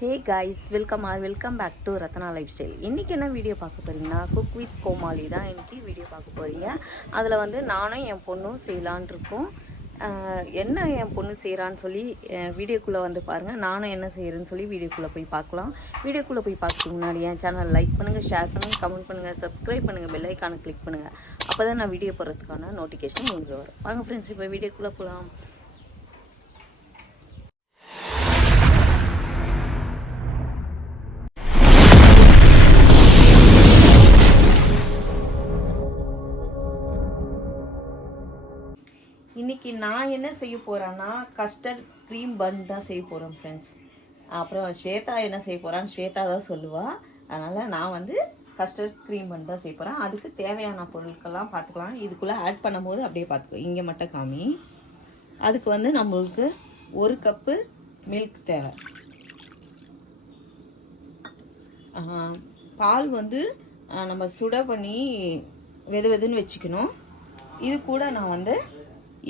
Hey guys, welcome back to Ratna lifestyle. இன்றைக்கி என்ன video பார்க்க போகிறீங்கன்னா, குக் வித் கோமாளி தான் இன்றைக்கி வீடியோ பார்க்க போகிறீங்க. அதில் வந்து நானும் என் பொண்ணும் செய்யலான் இருக்கோம். என்ன என் பொண்ணு செய்கிறான்னு சொல்லி வீடியோக்குள்ளே வந்து பாருங்கள். நானும் என்ன செய்கிறேன்னு சொல்லி வீடியோக்குள்ளே போய் பார்க்கலாம். வீடியோக்குள்ளே போய் பார்க்கறதுக்கு முன்னாடி என் சேனல் லைக் பண்ணுங்கள், ஷேர் பண்ணுங்கள், கமெண்ட் பண்ணுங்கள், சப்ஸ்கிரைப் பண்ணுங்கள், பெல் ஐக்கானை கிளிக் பண்ணுங்கள். அப்போ தான் நான் வீடியோ போடுறதுக்கான நோட்டிஃபிகேஷன் உங்களுக்கு வரும். வாங்க ஃப்ரெண்ட்ஸ், இப்போ வீடியோக்குள்ளே போகலாம். இன்றைக்கி நான் என்ன செய்ய போகிறேன்னா, கஸ்டர்ட் க்ரீம் பன் தான் செய்ய போகிறேன் ஃப்ரெண்ட்ஸ். அப்புறம் ஸ்வேதா என்ன செய்ய போகிறான்னு ஸ்வேதா தான் சொல்லுவாள். அதனால் நான் வந்து கஸ்டர்ட் க்ரீம் பன் தான் செய்ய போகிறேன். அதுக்கு தேவையான பொருட்கள்லாம் பார்த்துக்கலாம். இதுக்குள்ளே ஆட் பண்ணும்போது அப்படியே பார்த்துக்கோ, இங்கே மட்டும் காமி. அதுக்கு வந்து நம்மளுக்கு 1 கப்பு மில்க் தேவை. பால் வந்து நம்ம சுட பண்ணி வெதுன்னு வச்சுக்கணும். இது கூட நான் வந்து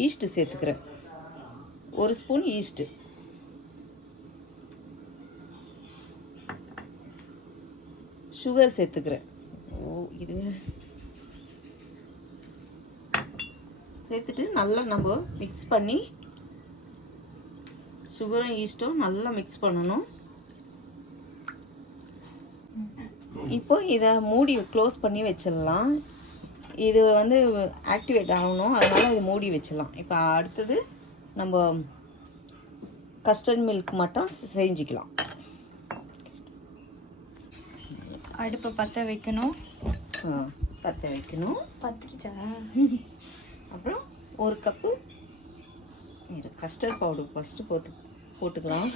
ஈஸ்ட்டு சேர்த்துக்கிறேன். 1 ஸ்பூன் ஈஸ்ட்டு, சுகர் சேர்த்துக்கிறேன். இது சேர்த்துட்டு நல்லா நம்ம மிக்ஸ் பண்ணி, சுகரும் ஈஸ்ட்டும் நல்லா மிக்ஸ் பண்ணணும். இப்போ இதை மூடி க்ளோஸ் பண்ணி வச்சிடலாம். இது வந்து ஆக்டிவேட் ஆகணும், அதனால் இது மூடி வச்சிடலாம். இப்போ அடுத்தது நம்ம கஸ்டர்ட் மில்க் மட்டும் செஞ்சுக்கலாம். அடுப்பை பற்ற வைக்கணும். பற்றிச்சா? அப்புறம் 1 கப்பு கஸ்டர்ட் பவுடர் ஃபஸ்ட்டு போட்டுக்கலாம்.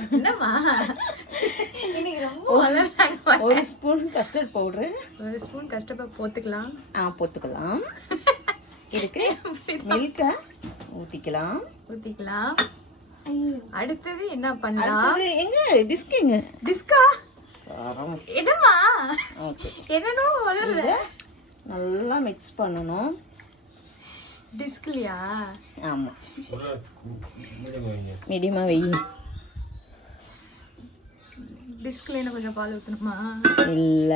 1 spoon custard powder, 1 spoon custard போட்டுக்கலாம். போட்டுக்கலாம். இதுக்கு மில்கை ஊற்றிக்கலாம். அடுத்தது என்ன பண்ணலாம்? எங்க டிஸ்கா என்னமா என்னனோ வளருது. நல்லா மிக்ஸ் பண்ணணும். டிஸ்க்லியா? ஆமா, மீடியமா வை. டிஸ்க்ல என்ன கொஞ்சம் பால் ஊத்தணுமா? இல்ல,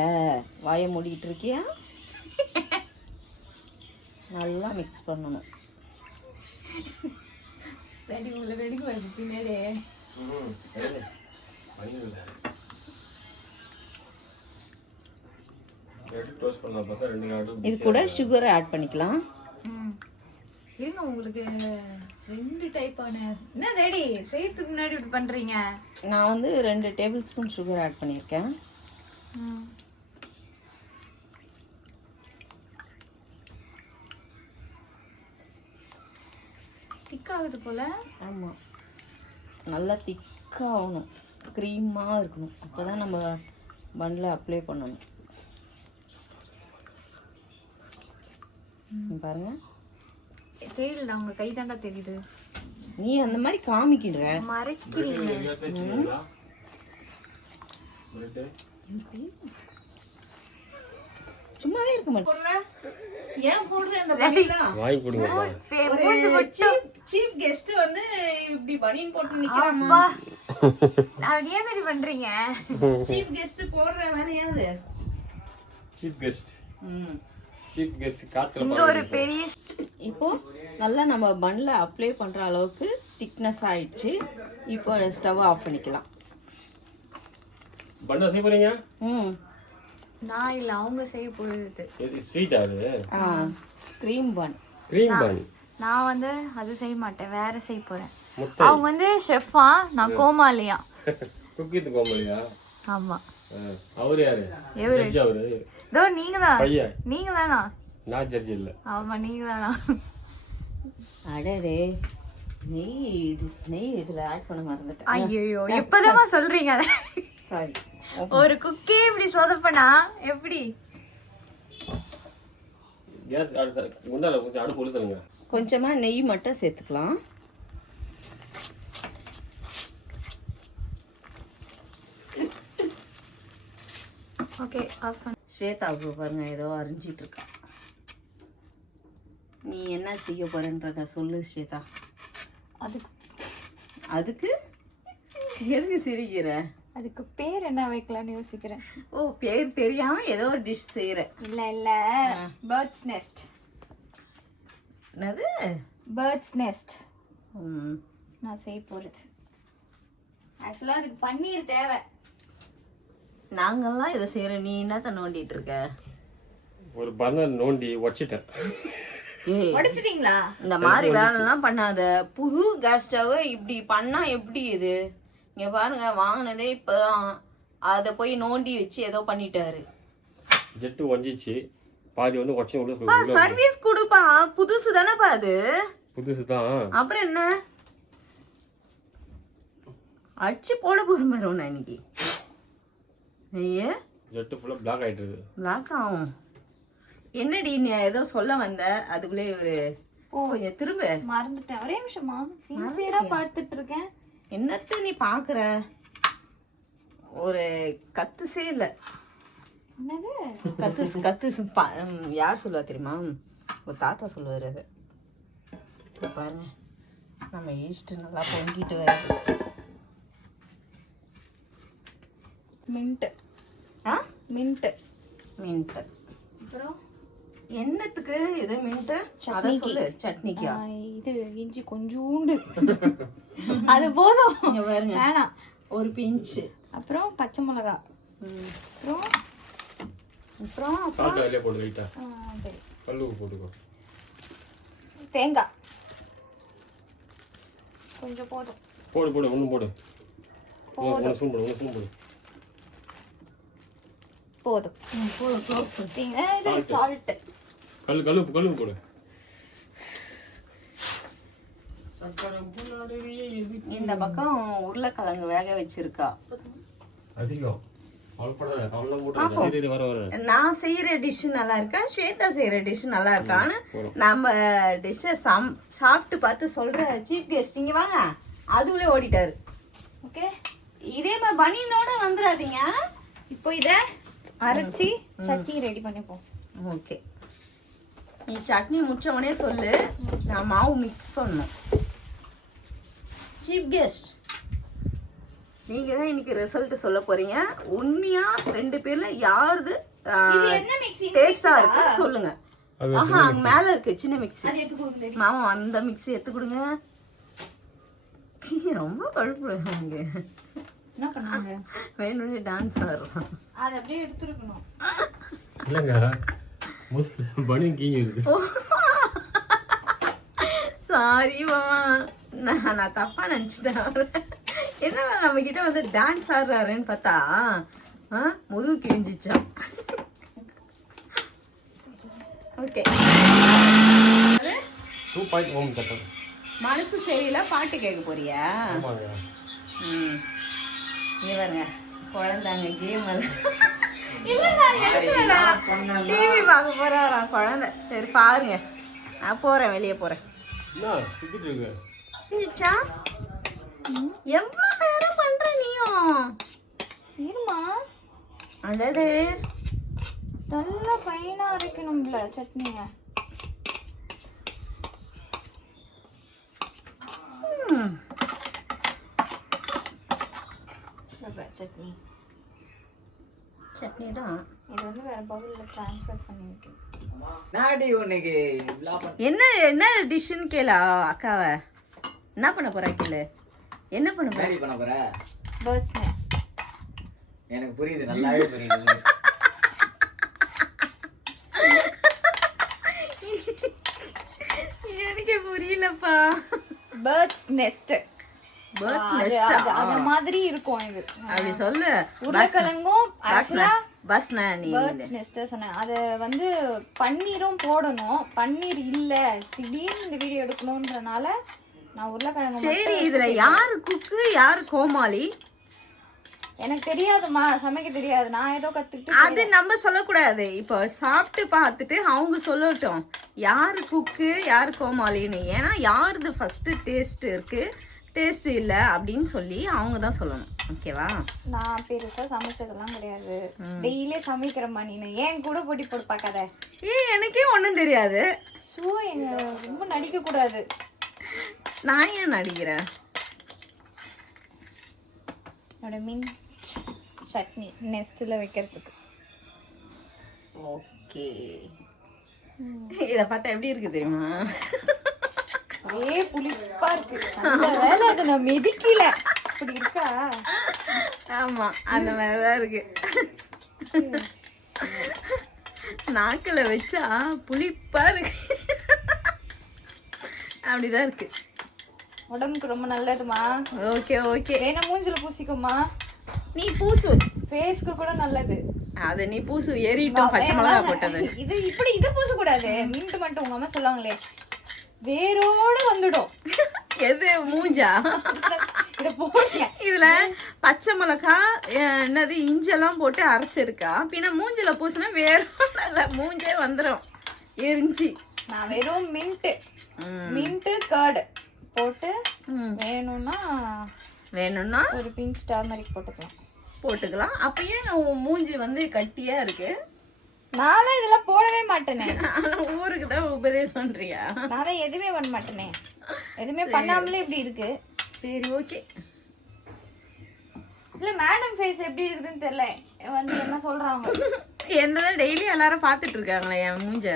வாயை மூடிட்டு இருக்கியா? நல்லா மிக்ஸ் பண்ணணும். ரெடி உங்களை வெடிக்கு வருது பின்னாடி. இது கூட சுகர் ஆட் பண்ணிக்கலாம். இருங்க, உங்களுக்கு 2 டைப்பான என்ன ரெடி செய்யறதுக்கு முன்னாடி இப்படி பண்றீங்க? நான் வந்து 2 டேபிள் ஸ்பூன் சுகர் ஆட் பண்ணியிருக்கேன். திக்காகுது போல. ஆமாம், நல்லா திக்காகணும், க்ரீமாக இருக்கணும். அப்போ தான் நம்ம பன்னில் அப்ளை பண்ணணும். பாருங்க, தெரியல, உங்க கை தாண்டா தெரியுது. நீ அந்த மாதிரி காமிக்கிற, மறைக்கிறீங்க. சும்மாவே இருக்க மாட்டேன். ஏன் போடுற அந்த பனிலாம் வாங்கி கொடுங்க. சீஃப் கெஸ்ட் வந்து இப்படி பனின் போட்டு நிக்கறாமா? நான் ஏன் இப்படி பண்றீங்க? சீஃப் கெஸ்ட் போடுற வேலையாது. சீஃப் கெஸ்ட் காத்துல இங்க ஒரு பெரிய. இப்போ நல்லா நம்ம பன்ல அப்ளை பண்ற அளவுக்கு திக்னஸ் ஆயிடுச்சு. இப்போ ஸ்டவ் ஆஃப் பண்ணிக்கலாம். பன்ன செய்ய போறீங்க? நான் இல்ல, அவங்க செய்ய போறது. இது ஸ்வீட் அது. க்ரீம் பன். நான் வந்து அது செய்ய மாட்டேன், வேற செய்ய போறேன். அவங்க வந்து ஷெஃபா, நான் கோமாளியா. Cook with கோமாளியா? ஆமா. அவர் யாரு? ஜட்ஜ் அவரு. தோ நீங்க தான். நீங்க தானா? நான் ஜட்ஜ் இல்ல. ஆமா, நீங்க தானா? அடடே, நெய் இதுல ஆட் பண்ண மறந்துட்டேன். ஐயோ, இப்பதான் சொல்றீங்க. சாரி. ஒரு குக்கே இப்படி சொதப்பனா எப்படி? கேஸ் முன்னால கொஞ்சம் அடுப்பு உளுத்துங்க. கொஞ்சமா நெய் மட்டும் சேர்த்துக்கலாம். ஓகே, ஆஃப் பண்ணு. ஸ்வேதா பாருங்க, ஏதோ அரிஞ்சிட்டு இருக்கா. நீ என்ன செய்ய போறன்றத சொல்லு ஸ்வேதா. அதுக்கு எதுக்கு சிரிக்கிற? அதுக்கு பேர் என்ன வைக்கலாம்னு யோசிக்கிறேன். ஓ, பேர் தெரியாம ஏதோ ஒரு டிஷ் செய்யற. இல்ல பேர்ட்ஸ் நெஸ்ட். என்னது? Birds nest. நான் செய்ய போறது. ஆக்சுவலா அதுக்கு பன்னீர் தேவை. நாங்கெல்லாம் இதை செய்யறோம், நீ என்னத்த நோண்டிட்டு இருக்க? ஒரு பர்னர் நோண்டி உடச்சிட்டேன். உடைச்சிட்டீங்களா? இந்த மாதிரி வேலைலாம் பண்ணாத. புது கேஸ் ஸ்டவ் இப்படி பண்ணா எப்படி? இது இங்க பாருங்க, வாங்கினதே இப்பதான். அதை போய் நோண்டி வச்சு ஏதோ பண்ணிட்டாரு. ஜெட்டு ஒஞ்சிச்சு, பாதி வந்து உடச்சி உள்ள. சர்வீஸ் கொடுப்பா, புதுசு தானேப்பா அது. புதுசு தான். அப்புறம் என்ன அடிச்சு போட போற மாதிரி ஒண்ணு இன்னைக்கு. ஐயே, ஜெட்டு ஃபுல்லா பிளாக் ஆயிட்டு இருக்கு. பிளாக் ஆகும். என்னடி நீ ஏதோ சொல்ல வந்த, அதுக்குள்ளே ஒரு கொஞ்சம் திரும்ப மறந்துட்டேன். ஒரே நிமிஷமா, சின்சியரா பார்த்துட்டு இருக்கேன். என்னத்த நீ பாக்குற? ஒரு கத்துசே இல்ல. என்னது கத்து யார் சொல்லுவா தெரியுமா? ஒரு தாத்தா சொல்லுவாரு. அது இப்ப பாருங்க, நம்ம ஈஸ்ட் நல்லா பொங்கிட்டு வருது. மின்ட். மின்ட். மின்ட். அப்புறம் என்னத்துக்கு இது மின்ட்? அத சொல்லு. சட்னிக்கா? இது இஞ்சி கொஞ்சூண்டு. அது போதும். இங்க பாருங்க, வேணாம், ஒரு பிஞ்ச். அப்புறம் பச்சை மிளகா. அப்புறம் அப்புறம் சால்ட் அதிலே போடு லைட்டா. சரி, கல்லு போட்டுக்கோ. தேங்காய் கொஞ்சம் போதும். போடு போடு, ஒண்ணு போடு. ஒரு ஸ்பூன் போடு, ஒரு ஸ்பூன் போடு. போதும். போதும், க்ளோஸ் பண்ணிட்டீங்க. இது சால்ட். கல்லு போடு. இந்த பக்கம் உருளைக்கிழங்கு வேக வச்சிருக்கா. அதிகம் நான் செய்யற டிஷ் நல்லா இருக்கா, ஸ்வேதா செய்யற டிஷ் நல்லா இருக்கான்னு நம்ம டிஷ்ஷை சாப்பிட்டு பார்த்து சொல்ற சீஃப் கெஸ்ட் இங்க வாங்க, அதுக்குள்ளே ஓடிட்டாரு. ஓகே, இதே மாதிரி பனியனோட வந்துடாதீங்க. இப்போ இத அரைச்சி சட்னி ரெடி பண்ணிப்போம். ஓகே, நீ சட்னி முடிச்ச உடனே சொல்லு, நான் மாவு மிக்ஸ் பண்ணணும். சீஃப் கெஸ்ட், நீங்க தான் இன்னைக்கு ரிசல்ட் சொல்ல போறீங்க. உண்மையா ரெண்டு பேர்ல யாருது டேஸ்டா இருக்கு சொல்லுங்க. ஆஹா, அங்க மேல இருக்கு சின்ன மிக்ஸி. மாமா அந்த மிக்ஸி எடுத்து கொடுங்க. ரொம்ப கழுப்புடுங்க. என்ன பண்ணாங்க? வேணும்னே டான்ஸ் ஆடுறோம். அதை அப்படியே எடுத்துருக்கணும். இல்லங்க, பனி கீங்குது. சாரி மாமா, நான் தப்பா நினைச்சிட்டேன். என்ன நம்ம கிட்ட வந்து டான்ஸ் ஆடுறாருன்னு பார்த்தா முதுகு கிழிஞ்சிச்சான். ஓகே, 2.1 சட்டம். மனசு சரியில்லை, பாட்டு கேட்க போறியா? இங்க பாருங்க, குழந்தாங்க கேம் டிவி பார்க்க போறாராம் குழந்தை. சரி பாருங்க, நான் போறேன், வெளியே போறேன். எவ்வளவு நேரம் பண்ற நீயும்? இருமா, அடடே, நல்லா ஃபைனா அரைக்கணும்ல சட்னியை. சட்னி சட்னி தான். இது வந்து வேற பவுல்ல ட்ரான்ஸ்ஃபர் பண்ணி வைக்கணும். என்ன என்ன டிஷ்னு கேளா அக்காவை. என்ன பண்ண போறா கேளு. என்ன பண்ண போற? Birds nest. எனக்கு புரியுது, நல்லாவே புரியுது. எனக்கு புரியலப்பா. Birds nest. பேர்ட் நெஸ்ட் அந்த மாதிரி இருக்கும் இது. அப்படி சொல்லு. உருளைக்கிழங்கும் ஆக்சுவலா பஸ்னா நீ பேர்ட்ஸ் நெஸ்ட் சொன்னேன். அதை வந்து பன்னீரும் போடணும். பன்னீர் இல்ல, திடீர்னு இந்த வீடியோ எடுக்கணும்ன்றனால நான் உருளைக்கிழங்கு. சரி, இதுல யாரு குக்கு யாரு கோமாளி? எனக்கு தெரியாதுமா, சமைக்க தெரியாது. நான் ஏதோ கத்துக்கிட்டு. அது நம்ம சொல்லக்கூடாது. இப்போ சாப்பிட்டு பார்த்துட்டு அவங்க சொல்லட்டும் யாரு குக்கு யாரு கோமாளின்னு. ஏன்னா யாருது ஃபர்ஸ்ட் டேஸ்ட் இருக்கு டேஸ்ட் இல்லை அப்படின்னு சொல்லி அவங்க தான் சொல்லணும். ஓகேவா? நான் பெருசா சமைச்சதெல்லாம் கிடையாது. டெய்லியே சமைக்கிறமா நீ. ஏன் கூட போட்டி போட்டு பார்க்காத. எனக்கே ஒன்றும் தெரியாது. ஸோ எங்க ரொம்ப நடிக்க கூடாது. நான் ஏன் நடிக்கிறேன்? என்னோட மின் சட்னி நெஸ்ட்டில் வைக்கிறதுக்கு. ஓகே, இதை பார்த்தா எப்படி இருக்கு தெரியுமா? ஒரே புளிப்பா இருக்கு. அந்த வேலை அதை நான் மிதிக்கல. அப்படி இருக்கா? ஆமா, அந்த மாதிரிதான் இருக்கு. நாக்கில் வச்சா புளிப்பா இருக்கு. அப்படிதான் இருக்கு. உடம்புக்கு ரொம்ப நல்லதுமா. ஓகே ஓகே, வேணா மூஞ்சில பூசிக்குமா? நீ பூசு. ஃபேஸ்க்கு கூட நல்லது. அது நீ பூசு. ஏறிட்டோம் பச்சை மிளகா போட்டது. இது இப்படி இது பூசக்கூடாது. மின்ட் மட்டும் உங்க அம்மா சொல்லுவாங்களே வேரோட வந்துடும். எது மூஞ்சா? இதை போடுங்க. இதுல பச்சை மிளகா என்னது இஞ்செல்லாம் போட்டு அரைச்சிருக்கா. பின்ன மூஞ்சில பூசினா வேற மூஞ்சே வந்துடும் எரிஞ்சு. நான் வெறும் மின்ட் கர்டு போட்டு வேணும்னா ஒரு பிஞ்ச் டர்மரிக் போட்டுக்கலாம். அப்பயே உன் மூஞ்சி வந்து கட்டியா இருக்கு. நானும் இதெல்லாம் போடவே மாட்டேனே. ஊருக்கு தான் உபதேசம்ன்றியா? நான் தான் எதுவுமே பண்ண மாட்டேனே. எதுவுமே பண்ணாமலே இப்படி இருக்கு. சரி ஓகே. இல்ல மேடம் ஃபேஸ் எப்படி இருக்குதுன்னு தெரியல. வந்து என்ன சொல்றாங்க? என்னதான் டெய்லி எல்லாரும் பார்த்துட்டு இருக்காங்களே என் மூஞ்ச.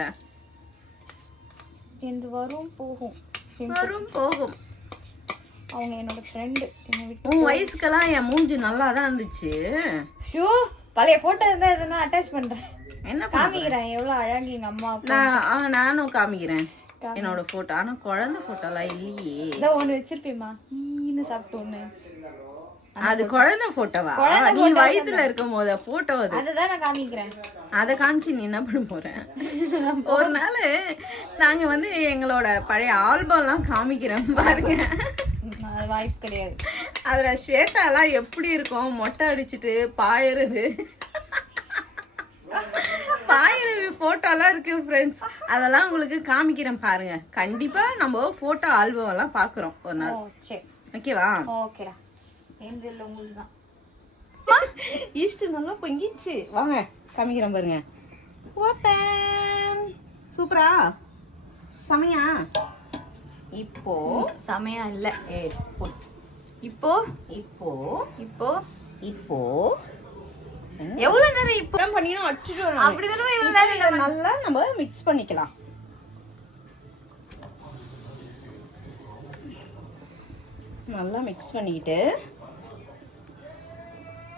எந்த வரும் போகும். அவங்க என்னோட ஃப்ரெண்டு. உன் வயசுக்கெல்லாம் என் மூஞ்சி நல்லா தான் இருந்துச்சு. ஐயோ, பழைய போட்டோ இருந்தா எதுனா அட்டாச் பண்றேன். என்ன காமிக்கிறேன் எவ்வளவு அழகு எங்க அம்மா. நானும் காமிக்கிறேன் என்னோட போட்டோ. ஆனா குழந்தை போட்டோலாம் இல்லையே. இதான் ஒண்ணு வச்சிருப்பேமா, நீன்னு சாப்பிட்டு ஒண்ணு. அது குழந்தை போட்டோவா? நீ வயித்துல இருக்கும் போது போட்டோ அது. அதுதான் நான் காமிக்கிறேன். அதை காமிச்சு நீ என்ன பண்ண போற? ஒரு நாள் நாங்க வந்து எங்களோட பழைய ஆல்பம்லாம் காமிக்கிறோம் பாருங்க. அது வாய்ப்பு கிடையாது. அதுல ஸ்வேதா எல்லாம் எப்படி இருக்கும், மொட்டை அடிச்சுட்டு பாயறது போட்டோலாம் இருக்கு ஃப்ரெண்ட்ஸ். அதெல்லாம் உங்களுக்கு காமிக்கிறேன் பாருங்க. கண்டிப்பா நம்ம போட்டோ ஆல்பம் எல்லாம் பாக்குறோம் ஒரு நாள். ஓகேவா? ஓகேடா. எந்தில்ல உங்களுக்கு தான் ஈஸ்ட் நல்லா பொங்கிச்சு. வாங்க காமிக்கிறேன் பாருங்க. ஓபன். சூப்பரா சமையா? இப்போ சமையா இல்ல. இப்போ இப்போ இப்போ இப்போ எவ்வளவு நேரம் இப்போ பண்ணினோம் அடிச்சுட்டு அப்படிதானே இவ்வளவு நேரம் நல்லா நம்ம மிக்ஸ் பண்ணிக்கலாம். நல்லா மிக்ஸ் பண்ணிக்கிட்டு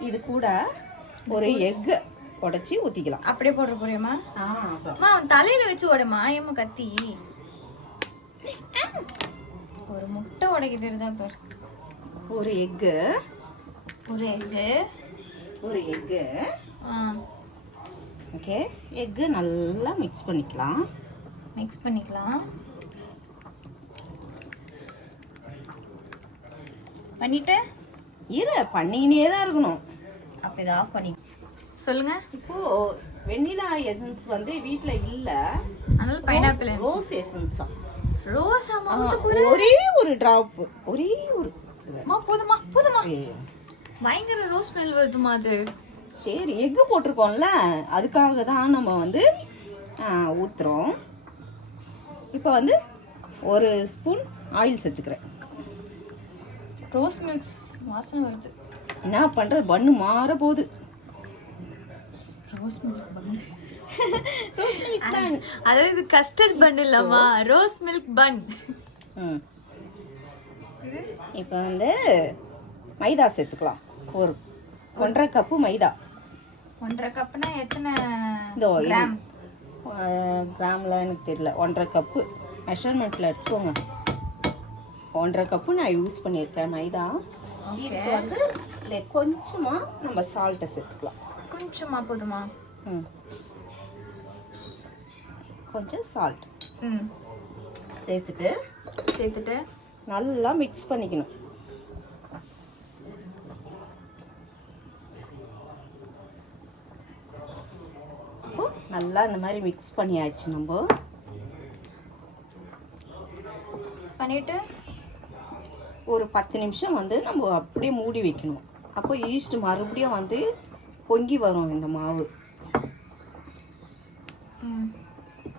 இது கூட ஒரு எக் உடைச்சி ஊத்திக்கலாம். அப்படியே போடுற போறியம்மா? தலையில வச்சு ஓடமா ஏமா கத்தி. ஒரு முட்டை உடைக்குது இருந்தா பாரு. ஒரு எக்கு ஓகே. எக்கு நல்லா மிக்ஸ் பண்ணிக்கலாம். பண்ணிட்டு பண்ணினே தான் இருக்கணும். அப்ப இதை ஆஃப் பண்ணி சொல்லுங்க. இப்போ வெண்ணிலா எசன்ஸ் வந்து வீட்ல இல்ல. அதனால பைனாப்பிள் ரோஸ் எசன்ஸ். ஒரே ஒரு டிராப். போதுமா? பயங்கர ரோஸ் ஸ்மெல் வருதுமா அது. சரி, எக்கு போட்டிருக்கோம்ல, அதுக்காக தான் நம்ம வந்து ஊத்துறோம். இப்போ வந்து ஒரு ஸ்பூன் ஆயில் சேர்த்துக்கிறேன். ரோஸ் மில்க் வாசனை வருது. என்ன பண்றது, பன்னு மாற போகுது. ரோஸ் மில்க் பன். அதாவது இது கஸ்டர்ட் பன் இல்லம்மா, ரோஸ் மில்க் பன். இப்போ வந்து மைதா சேர்த்துக்கலாம். ஒரு 1.5 கப்பு மைதா. 1.5 கப்னா எத்தனை கிராம்? கிராம்ல எனக்கு தெரியல. 1.5 கப்பு மெஷர்மெண்ட்ல எடுத்துக்கோங்க. 1.5 கப்பு நான் யூஸ் பண்ணியிருக்கேன் மைதா. இதுக்கு வந்து கொஞ்சமா நம்ம சால்ட்டை சேர்த்துக்கலாம். கொஞ்சமா போதுமா? கொஞ்சம் சால்ட் சேர்த்துட்டு நல்லா மிக்ஸ் பண்ணிக்கணும். நல்லா இந்த மாதிரி மிக்ஸ் பண்ணியாச்சு. நம்ம பண்ணிட்டு ஒரு 10 நிமிஷம் வந்து நம்ம அப்படியே மூடி வைக்கணும். அப்போ ஈஸ்ட் மறுபடியும் வந்து பொங்கி வரும் இந்த மாவு.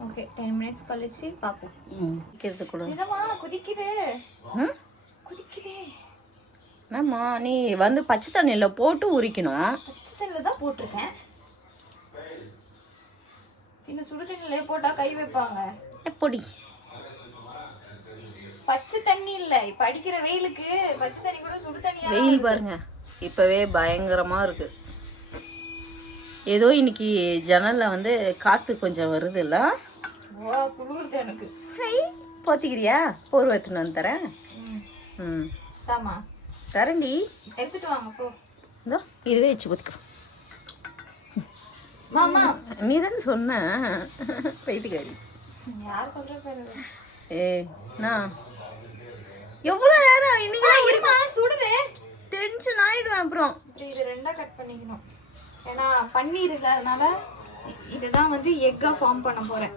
ஓகே, 10 மினிட்ஸ் கழிச்சு பாப்போம். குடிக்கிறது கூட இதமா குதிக்குது. மேம்மா நீ வந்து பச்சை தண்ணியில போட்டு உரிக்கணும். பச்சை பன்னீர் தான் போட்டிருக்கேன். பின்ன சுடு தண்ணியிலே போட்டா கை வைப்பாங்க. எப்படி பச்சை தண்ணி இல்ல, இப்ப அடிக்கிற வெயிலுக்கு பச்சை தண்ணி கூட சுடு தண்ணியா. வெயில் பாருங்க இப்பவே பயங்கரமா இருக்கு. ஏதோ இன்னைக்கு ஜன்னல்ல வந்து காத்து கொஞ்சம் வருது இல்ல? ஓ குளிருது எனக்கு. போத்திக்கிறியா? போர்வை எடுத்துன்னு வந்து தரேன். ம் தாமா தரேன்டி. எடுத்துட்டு வாங்க போ. இதோ இதுவே வச்சு போத்திக்கோ. மாமா நீ தானே சொன்ன பைத்தியக்காரி. யார் சொல்ற பேரு? நான் எவ்வளோ நேரம் இன்னைக்கு இருமா சுடுது. டென்ஷன் ஆயிடுவேன் அப்புறம். இது ரெண்டா கட் பண்ணிக்கணும். ஏன்னா பன்னீர் இல்லாதனால இதுதான் வந்து எக்கா ஃபார்ம் பண்ண போறேன்.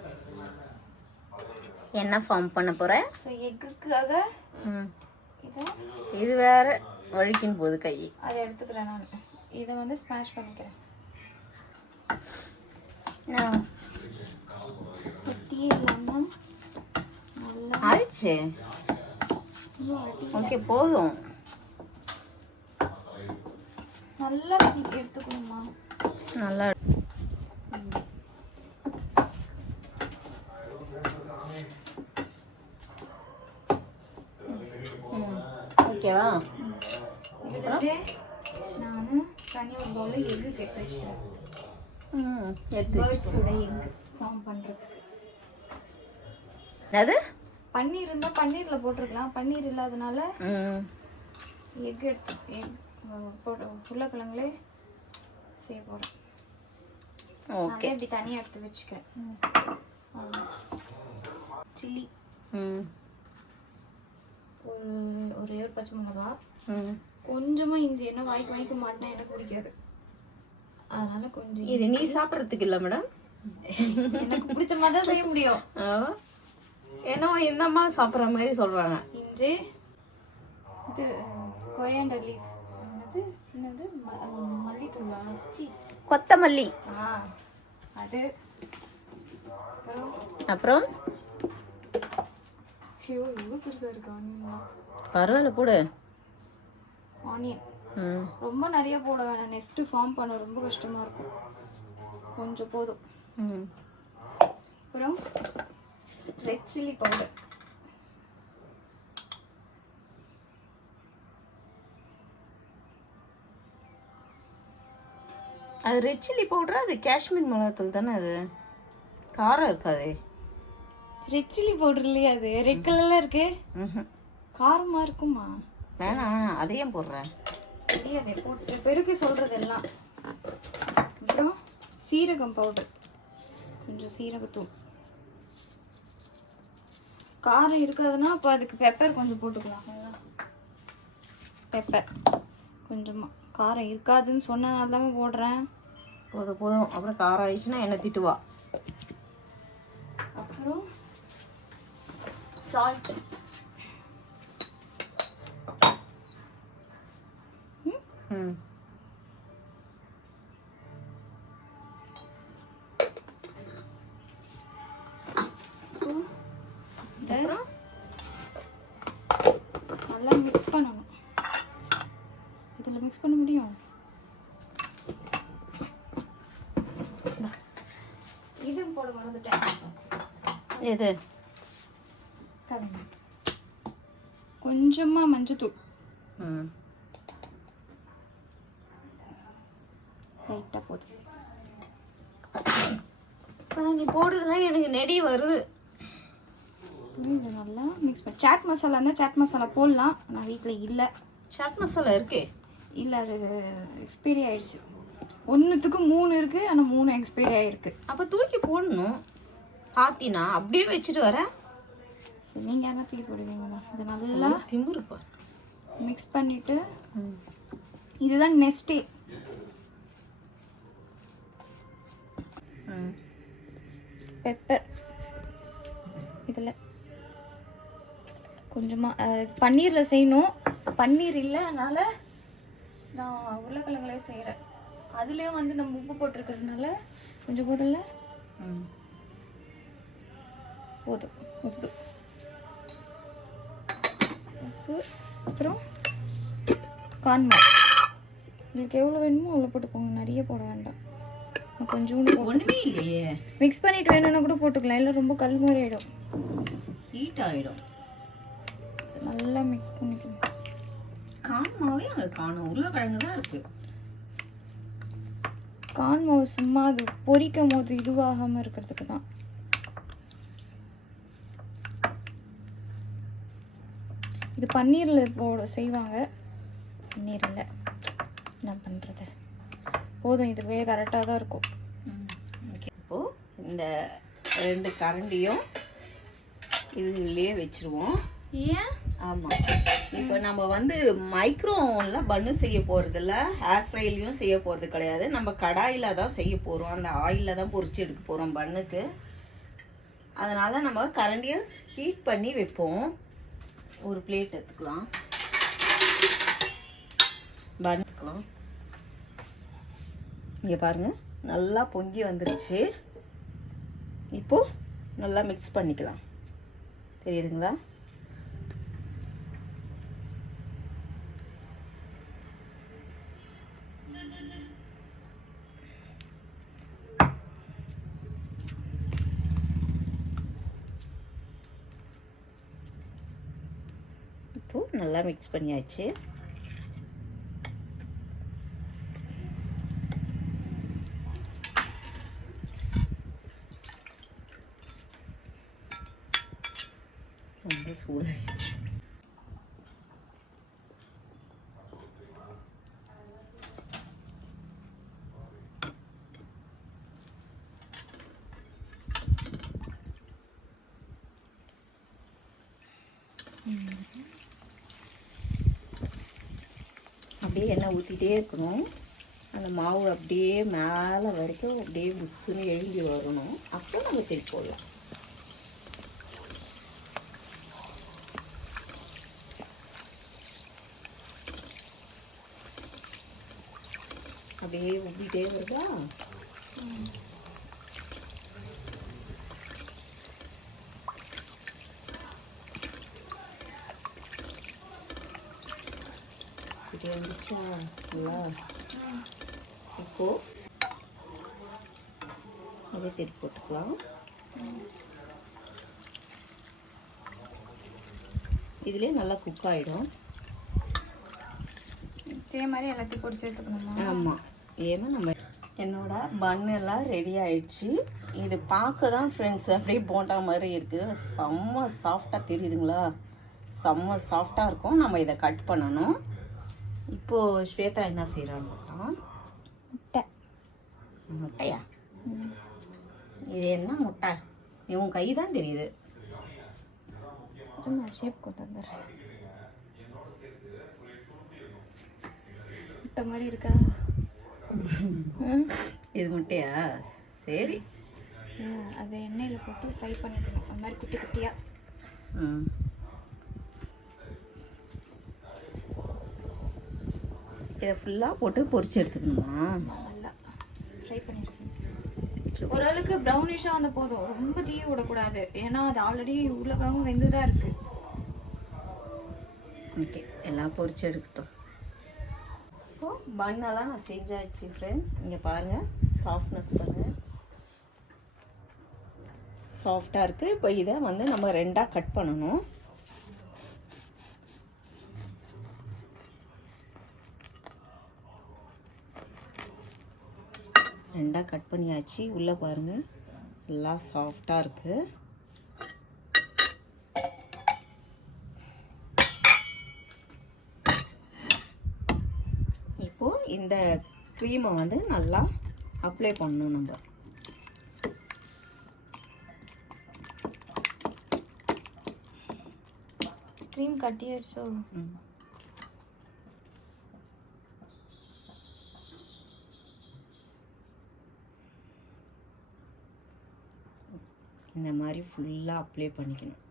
என்ன ஃபார்ம் பண்ண போறேன்? ஸோ எக்குக்காக இது வேற வழுக்கின் போது கை. அதை எடுத்துக்கிறேன் நான். இதை வந்து ஸ்மாஷ் பண்ணிக்கிறேன். குட்டி இல்லாமல் நல்லா ஆயிடுச்சு. ஓகே போதும். நல்லா எடுத்துக்கணுமா? நல்லா ஓகேவா? நான் தனியாக ஒரு பவுலில் எக்கு கெட்டு வச்சுக்கிறேன். எடுத்து பேர்ட்ஸோட எக் ஃபார்ம் பண்ணுறதுக்கு. அது பன்னீர் இருந்தால் பன்னீரில் போட்டிருக்கலாம். பன்னீர் இல்லாதனால எக் எடுத்து எக் போட்டு உருளைக்கிழங்குலே செய்ய போகிறேன். ஓகே இப்படி தனியாக எடுத்து வச்சுக்கிறேன். சில்லி ஒரே ஒரு பச்சை மிளகா, கொஞ்சமாக இஞ்சி. என்ன வாய்க்க மாட்டேன், எனக்கு பிடிக்காது. அதனால கொஞ்சம். இது நீ சாப்பிட்றதுக்கு இல்லை மேடம், எனக்கு பிடிச்ச மாதிரி தான் செய்ய முடியும். ஏன்னா இந்த அம்மா சாப்பிட்ற மாதிரி சொல்கிறாங்க. இஞ்சி, இது கொரியாண்டர் லீஃப், என்னது மல்லித்தூளா, கொத்தமல்லி, அது. அப்புறம் எவ்வளோ பெருசாக இருக்கு ஆனியன். பரவாயில்ல போடு. ஆனியன் ரொம்ப நிறைய போட வேணாம், நெக்ஸ்ட் ஃபார்ம் பண்ண ரொம்ப கஷ்டமா இருக்கும். கொஞ்சம் போதும். அப்புறம் ரெட் சில்லி பவுடர். அது ரெட் சில்லி பவுடரா? அது காஷ்மீர் மிளகாத்தூள் தானே? அது காரம் இருக்காதே. ரெட் சில்லி பவுடர் இல்லையா? அது ரெட் கலர்ல இருக்கு. காரமா இருக்குமா? வேணாம் அதையும் போடுறேன். தெரியாதே போட்டு பெருக்கு சொல்றது எல்லாம். அப்புறம் சீரகம் பவுடர், கொஞ்சம் சீரகத்தூள். காரம் இருக்காதுன்னா அப்போ அதுக்கு பெப்பர் கொஞ்சம் போட்டுக்கலாம். பெப்பர் கொஞ்சமா. காரம் இருக்காதுன்னு சொன்னனால தான் போடுறேன். போதும் போதும். அப்புறம் காரம் ஆயிடுச்சுன்னா என்ன திட்டுவா. அப்புறம் சால்ட். நல்லா மிக்ஸ் பண்ணணும். இதில் மிக்ஸ் பண்ண முடியும். இது போட மறந்துட்டேன். எது? கொஞ்சமா மஞ்சத்தூள். லைட்டா போதும். நீ போடுறதுனா எனக்கு நெடி வருது. இது நல்லா மிக்ஸ் பண்ணி. சாட் மசாலா இருந்தால் சாட் மசாலா போடலாம். நான் வீட்டில் இல்லை. சாட் மசாலா இருக்கே? இல்லை, அது எக்ஸ்பைரி ஆயிடுச்சு. ஒன்றுத்துக்கு 3 இருக்கு, ஆனால் 3 எக்ஸ்பைரி ஆயிருக்கு. அப்போ தூக்கி போடணும். பாத்தினா அப்படியே வச்சுட்டு வரேன். சரி, நீங்கள் என்ன தூக்கி போடுவீங்களா? இது நல்லா திம்புருப்பா மிக்ஸ் பண்ணிட்டு. இதுதான் நெக்ஸ்டே. பெப்பர் இதில் கொஞ்சமாக. பன்னீரில் செய்யணும். பன்னீர் இல்லை, அதனால் நான் உருளைக்கிழங்குலே செய்கிறேன். அதுலேயும் வந்து நம்ம உப்பு போட்டிருக்கிறதுனால கொஞ்சம் போடல. போதும் உப்பு. அப்புறம் கார்ன்மால். உங்களுக்கு எவ்வளோ வேணுமோ அவ்வளோ போட்டுக்கோங்க. நிறைய நிறைய போட வேண்டாம், கொஞ்சோண்டு ஒன்றுமே இல்லையே. மிக்ஸ் பண்ணிட்டு வேணும்னா கூட போட்டுக்கலாம், இல்லை ரொம்ப கல் மாதிரி ஆகிடும், ஹீட் ஆகிடும். நல்லா மிக்ஸ் பண்ணிக்கணும். காணமாவே அங்கே காணும், உருளைக்கிழங்கு தான் இருக்குது. கார்ன் மாவு சும்மா அது பொரிக்கும் போது இதுவாகாமல் இருக்கிறதுக்கு தான். இது பன்னீரில் செய்வாங்க, பன்னீர் இல்லை, என்ன பண்ணுறது, போதும் இதுவே கரெக்டாக தான் இருக்கும். ஓகே, இப்போது இந்த 2 கரண்டியும் இதுலேயே வச்சுருவோம். ஏன்? ஆமாம், இப்போ நம்ம வந்து மைக்ரோவில் பன்னு செய்ய போகிறதில்ல, ஹேர் ஃப்ரைலையும் செய்ய போகிறது கிடையாது. நம்ம கடாயில் தான் செய்ய போகிறோம், அந்த ஆயிலில் தான் பொரிச்சு எடுக்க போகிறோம் பன்னுக்கு. அதனால் நம்ம கரண்டியை ஹீட் பண்ணி வைப்போம். ஒரு பிளேட் எடுத்துக்கலாம், பன் எடுத்துக்கலாம். இங்கே பாருங்கள், நல்லா பொங்கி வந்துருச்சு. இப்போது நல்லா மிக்ஸ் பண்ணிக்கலாம், தெரியுதுங்களா? இப்போது நல்லா மிக்ஸ் பண்ணியாச்சு. ரொம்ப சூடாகிடுச்சு. அப்படியே எண்ணெய் ஊற்றிட்டே இருக்கணும், அந்த மாவு அப்படியே மேலே வரைக்கும் அப்படியே விசுன்னு எழுதி வரணும். அப்போ நம்ம திருப்பி போடலாம். அப்படியே ஊற்றிட்டே வருதா? இப்படி வந்துச்சா? நல்லா. இப்போ அப்படியே திருப்பி போட்டுக்கலாம். இதுலேயே நல்லா குக் ஆகிடும். இதே மாதிரி எல்லாத்தையும் பொரிச்சு எடுத்துக்கணுமா? ஆமாம், ஏன்னா நம்ம என்னோட பன்னு எல்லாம் ரெடி ஆயிடுச்சு. இது பார்க்க தான் ஃப்ரெண்ட்ஸ் அப்படியே போண்டா மாதிரி இருக்குது, செம்ம சாஃப்டாக தெரியுதுங்களா? செம்ம சாஃப்டாக இருக்கும். நம்ம இதை கட் பண்ணணும். இப்போது ஸ்வேதா என்ன செய்கிறாங்கன்னா, முட்டை. முட்டையா? இது என்ன முட்டை? இவன் கை தான் தெரியுது. நான் ஷேப் கொண்டு வந்துடுறேன். முட்டை மாதிரி இருக்கா? இது முட்டையா? சரி, அதை எண்ணெயில் போட்டு ஃப்ரை பண்ணிக்கணும், அந்த மாதிரி குட்டி குட்டியாக. இதை ஃபுல்லாக போட்டு பொரிச்சு எடுத்துக்கணுமா? நல்லா ஃப்ரை பண்ணிருக்கணும். ஓரளவுக்கு ப்ரௌனிஷாக வந்த போதும், ரொம்ப தீய விடக்கூடாது, ஏன்னா அது ஆல்ரெடி உருளைக்கிழங்கு வெந்து தான் இருக்கு. ஓகே, எல்லாம் பொரிச்சு எடுக்கட்டும். இப்போது பன்னெல்லாம் நான் செஞ்சாச்சு ஃப்ரெண்ட்ஸ். இங்கே பாருங்கள், சாஃப்ட்னஸ் பாருங்கள், சாஃப்டாக இருக்குது. இப்போ இதை வந்து நம்ம 2ஆக கட் பண்ணணும். ரெண்டாக கட் பண்ணியாச்சு. உள்ளே பாருங்கள், எல்லாம் சாஃப்டாக இருக்குது. இப்போது இந்த க்ரீமை வந்து நல்லா அப்ளை பண்ணணும். நம்ம க்ரீம் கட்டியாயிடுச்சோ? இந்த மாதிரி ஃபுல்லாக அப்ளை பண்ணிக்கணும்.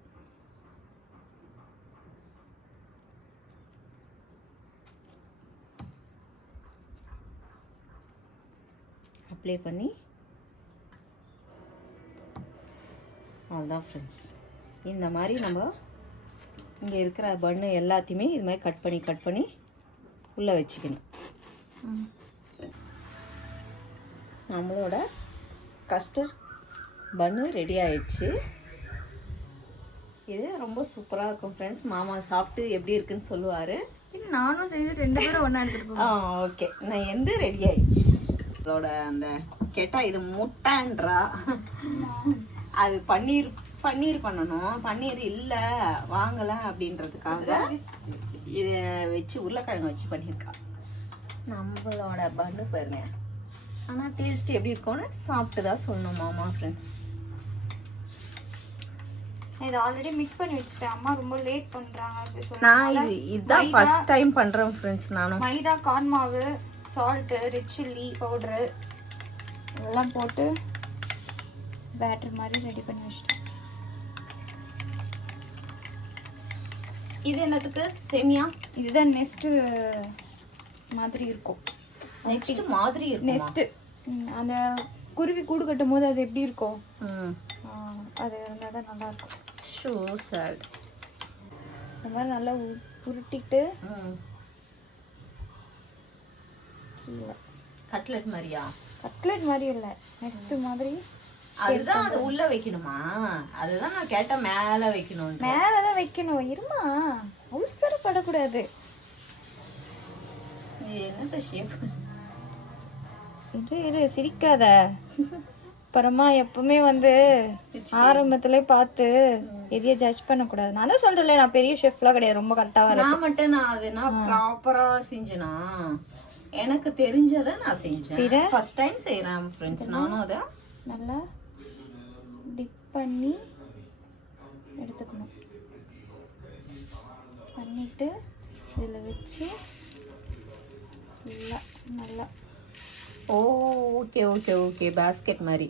அப்ளை பண்ணி அவ்வளோதான் ஃப்ரெண்ட்ஸ். இந்த மாதிரி நம்ம இங்கே இருக்கிற பன்னு எல்லாத்தையுமே இது மாதிரி கட் பண்ணி உள்ளே வச்சுக்கணும். நம்மளோட கஸ்டர்ட் பன்னு ரெடி ஆயிடுச்சு. இது ரொம்ப சூப்பராக இருக்கும் ஃப்ரெண்ட்ஸ். மாமா சாப்பிட்டு எப்படி இருக்குன்னு சொல்லுவார். இது நானும் செஞ்சு 2 பேரும் ஒன்றா எடுத்துகிட்டு போவோம். ஓகே, நான் எந்த ரெடி ஆயிடுச்சு. நம்மளோட அந்த கேட்டால் இது முட்டைன்றா, அது பன்னீர் பண்ணணும். பன்னீர் இல்லை வாங்கலை அப்படின்றதுக்காக இது வச்சு உருளைக்கிழங்கு வச்சு பண்ணியிருக்கா. நம்மளோட பன்னு பாருங்க. ஆனால் டேஸ்ட் எப்படி இருக்கும்னு சாப்பிட்டு தான் சொல்லணும் மாமா ஃப்ரெண்ட்ஸ். இது ஆல்ரெடி மிக்ஸ் பண்ணி வச்சுட்டேன். அம்மா ரொம்ப லேட் பண்ணுறாங்க. நான் இதுதான் ஃபர்ஸ்ட் டைம் பண்ணுறேன் ஃப்ரெண்ட்ஸ். நானும் மைதா, கார்ன் மாவு, சால்ட்டு, ரெட் சில்லி பவுட்ரு எல்லாம் போட்டு பேட்டர் மாதிரி ரெடி பண்ணி வச்சுட்டேன். இது என்னத்துக்கு? சேமியா. இதுதான் நெக்ஸ்ட்டு மாதிரி இருக்கும். நெக்ஸ்ட் மாதிரி இருக்கும். நெக்ஸ்ட்டு அந்த குருவி கூடு கட்டும் போது அது எப்படி இருக்கும், அது இருந்தால் தான் நல்லாயிருக்கும். ஷோ சாட் இந்த மாதிரி நல்லா உருட்டிட்டு கட்லெட் மாதிரியா? கட்லெட் மாதிரி இல்லை, நெக்ஸ்ட் மாதிரி. அதுதான் அது உள்ள வைக்கணுமா? அதுதான் நான் கேட்டேன், மேலே வைக்கணும். மேலே தான் வைக்கணும். இருமா, அவசரப்படக்கூடாது. என்னத்த ஷேப்? இரு சிரிக்காத. அப்புறமா எப்பவுமே வந்து ஆரம்பத்துல பார்த்து எதையும் ஜட்ஜ் பண்ணக்கூடாது. நான் தான் சொல்றேன்ல, நான் பெரிய ஷெஃப்லாம் கிடையாது, ரொம்ப கரெக்டாக வரேன். நான் மட்டும் நான் அது நான் ப்ராப்பரா செஞ்சேனா? எனக்கு தெரிஞ்சதை நான் செஞ்சேன். ஃபர்ஸ்ட் டைம் செய்யறேன் ஃப்ரெண்ட்ஸ். நானும் அதை நல்லா டிப் பண்ணி எடுத்துக்கணும். பண்ணிட்டு இதில் வச்சு ஃபுல்லாக நல்லா. ஓகே ஓகே ஓகே, பாஸ்கெட் மாதிரி.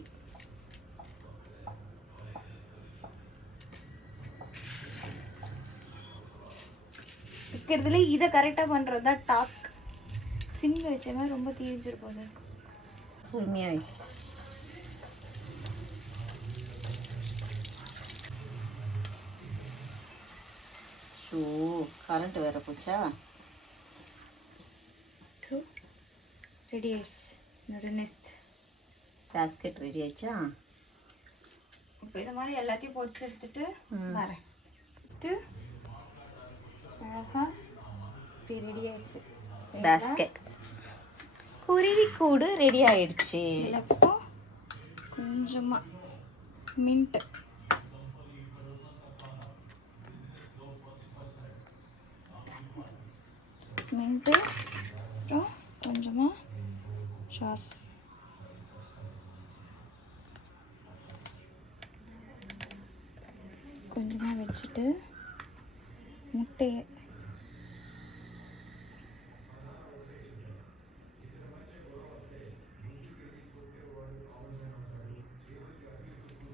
இருக்கிறதுல இதை கரெக்டாக பண்ணுறது தான் டாஸ்க். சிம்மில் வச்சமே ரொம்ப தீ வச்சிருப்போது. பொறுமையாக ஷோ, கரண்ட் வேற போச்சா? ரெடி ஆயிடுச்சு. என்னோட நெக்ஸ்ட் பாஸ்கெட் ரெடி ஆயிடுச்சா? இப்போ இந்த மாதிரி எல்லாத்தையும் பொறிச்சு எடுத்துட்டு வரேன். ஃபஸ்ட்டு அழகா இப்போ ரெடி ஆயிடுச்சு பாஸ்கெட். குருவி கூடு ரெடி ஆயிடுச்சு. இப்போ கொஞ்சமாக மின்ட்டு, அப்புறம் கொஞ்சமாக சாஸ். கொஞ்சமாக வச்சுட்டு முட்டையை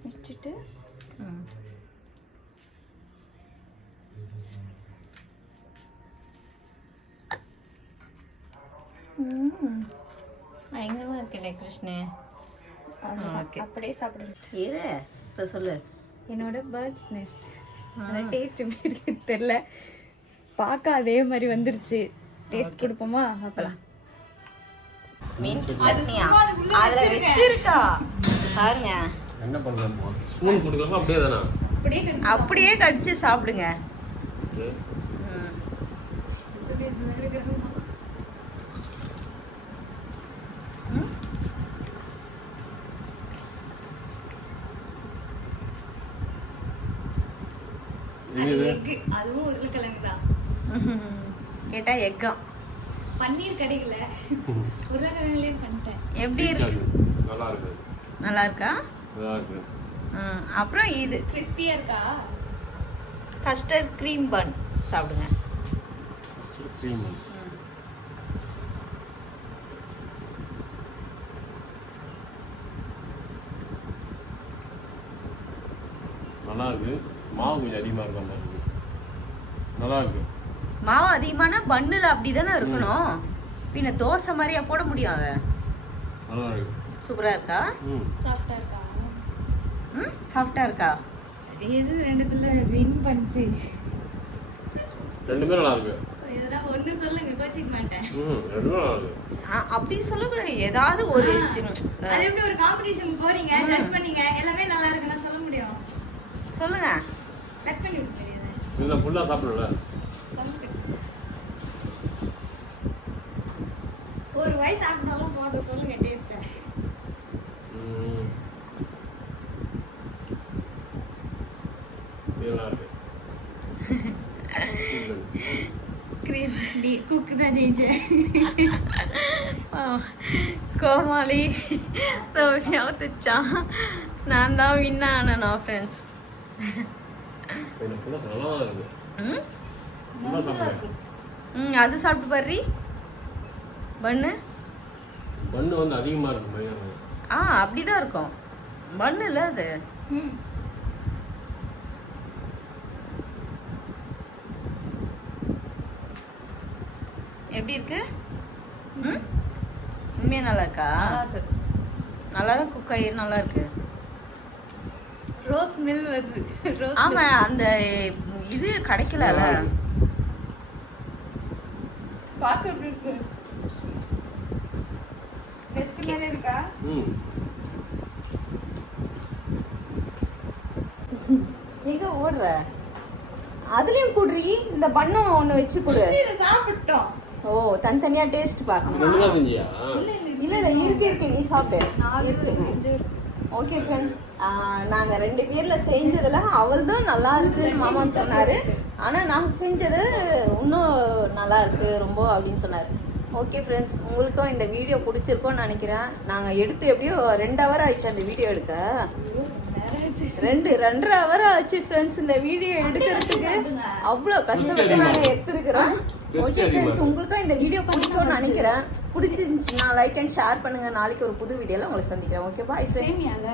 வச்சுட்டு பயங்கரமா இருக்கு டெக்கரேஷனு. அப்படியே சாப்பிடுறது. இரு, இப்போ சொல்லு. என்னோட பேர்ட்ஸ் நெஸ்ட். அந்த டேஸ்ட் எப்படி இருக்குன்னு தெரில, பார்க்க அதே மாதிரி வந்துருச்சு. டேஸ்ட் கொடுப்போமா? அப்பலாம் மீன் சட்னியா அதுல வச்சிருக்கா பாருங்க. என்ன பண்றோம்? ஸ்பூன் கொடுக்கலாமா? அப்படியே தானா? அப்படியே கடிச்சு சாப்பிடுங்க. அதுவும் உருளைக்கிழங்கு தான். கேட்டா எக்கம். பன்னீர் கிடைக்கல, உருளைக்கிழங்குலயே பண்ணிட்டேன். எப்படி இருக்கு? நல்லா இருக்கு. நல்லா இருக்கா? நல்லா இருக்கு. அப்புறம் இது கிறிஸ்பியா இருக்கா? கஸ்டர்ட் க்ரீம் பன் சாப்பிடுங்க. கஸ்டர்ட் க்ரீம் பன் நல்லா இருக்கு. மாவு கொஞ்சம் அதிகமாக இருக்க மாதிரி இருக்கு. நல்லா இருக்கு. மாவு அதிகமான பன்னுல அப்படிதானே இருக்கணும். பின்ன தோசை மாதிரியா போட முடியாது. நல்லா இருக்கு. சூப்பரா இருக்கா? சாஃப்டா இருக்கா? சாஃப்டா இருக்கா? எது ரெண்டுத்துல வின் பண்ணிச்சு? ரெண்டுமே நல்லா இருக்கு. அதெல்லாம் ஒண்ணு சொல்லுங்க, கோச்சிக்க மாட்டேன். ரெண்டும் நல்லா இருக்கு. அப்படி சொல்லக்கூடாது, ஏதாவது ஒரு அது எப்படி ஒரு காம்படிஷன் போறீங்க, ஜட்ஜ் பண்ணீங்க, எல்லாமே நல்லா இருக்குன்னு சொல்ல முடியும்? சொல்லுங்க. கட் பண்ணி விட்டு தெரியாது. இதுல ஃபுல்லா சாப்பிடல. ஒரு வாய் சாப்பிட்டாலும் போதும், சொல்லுங்க டேஸ்ட். நல்லா இருக்கு. கிரீம் டி குக் தான் ஜெயிச்சேன். கோமாளி தோற்றான், நான் தான் வின் ஆனேனா ஃப்ரெண்ட்ஸ். இது ஃபுல்லா நல்லா இருக்கு. ஃபுல்லா சாப்பிடுறேன். அது சாப்பிட்டு பாரு. பன்னு வந்து அதிகமா இருக்கு பயங்கரமா. அப்படிதான் இருக்கும். பன்னு இல்லை அது. எப்படி இருக்கு? உண்மையா நல்லா இருக்கா? நல்லா தான் குக் ஆகி நல்லா இருக்கு. ரோஸ் மில் வருது. ஆமா, அந்த இது கிடைக்கல. பார்க்க எப்படி இருக்கு? டெஸ்ட் மாதிரி இருக்கா? எங்க ஓடுற? அதுலயும் குடுறி, இந்த பண்ணம் ஒண்ணு வச்சு கொடு. இத சாப்பிட்டோம். ஓ, தனித்தனியா டேஸ்ட் பார்க்கணும். ரெண்டுமா செஞ்சியா? இல்ல இருக்கு, நீ சாப்பிடு. இருக்கு. ஓகே ஃப்ரெண்ட்ஸ், நாங்க 2 பேர்ல செஞ்சதுல அவள் தான் நல்லா இருக்குன்னு மாமா சொன்னாரு. ஆனா நாங்க செஞ்சது இன்னும் நல்லா இருக்கு ரொம்ப அப்படின்னு சொன்னாரு. ஓகே ஃப்ரெண்ட்ஸ், உங்களுக்கும் இந்த வீடியோ பிடிச்சிருக்கோன்னு நினைக்கிறேன். நாங்கள் எடுத்து எப்படியோ 2 ஹவர் ஆயிடுச்சு அந்த வீடியோ எடுக்க. 2.5 ஹவர் ஆச்சு ஃப்ரெண்ட்ஸ் இந்த வீடியோ எடுக்கிறதுக்கு. அவ்வளோ கஷ்டப்பட்டு நாங்கள் எடுத்துருக்குறோம். ஓகே ஃப்ரெண்ட்ஸ், உங்களுக்கும் இந்த வீடியோ பிடிக்கும்னு நினைக்கிறேன். பிடிச்சிருந்துச்சுன்னா லைக் அண்ட் ஷேர் பண்ணுங்கள். நாளைக்கு ஒரு புது வீடியோவில் உங்களை சந்திக்கிறேன். Okay bye. சேமியால